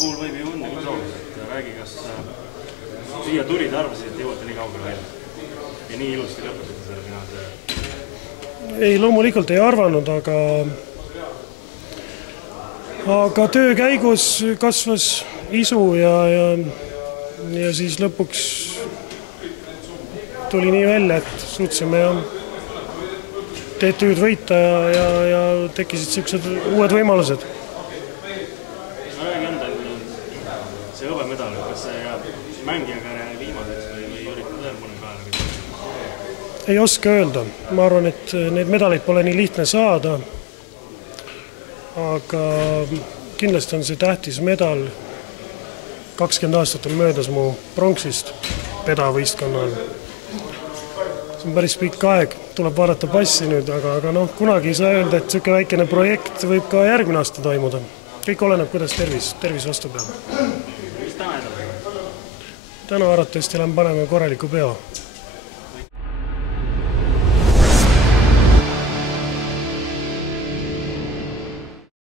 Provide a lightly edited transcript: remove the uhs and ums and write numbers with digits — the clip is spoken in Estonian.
puhul võib ju õnne küll soovida, et räägi, kas siia tulid arvasid, et jõuate nii kaugele välja ja nii ilusti lõpetada selle finaalse? Ei, loomulikult ei arvanud, aga töö käigus kasvas isu ja siis lõpuks tuli nii välja, et suutsime TTÜ-d võita ja tekkisid sellised uued võimalused. Räägi enda, see hõbemedal, kas see jääb mängijakarjääri viimaseks või üritad veel mõne kaela? Ei oska öelda. Ma arvan, et need medaleid pole nii lihtne saada, aga kindlasti on see tähtis medal. 20 aastat on möödas mu pronksist pedavõistkonnal. See on päris pikk aeg, tuleb vaadata passi nüüd, aga kunagi ei saa öelda, et selline väikene projekt võib ka järgmine aasta toimuda. Kõik oleneb, kuidas tervis vastu peab. Mis täna edasi? Täna arvatavasti lähen paneme korraliku peo.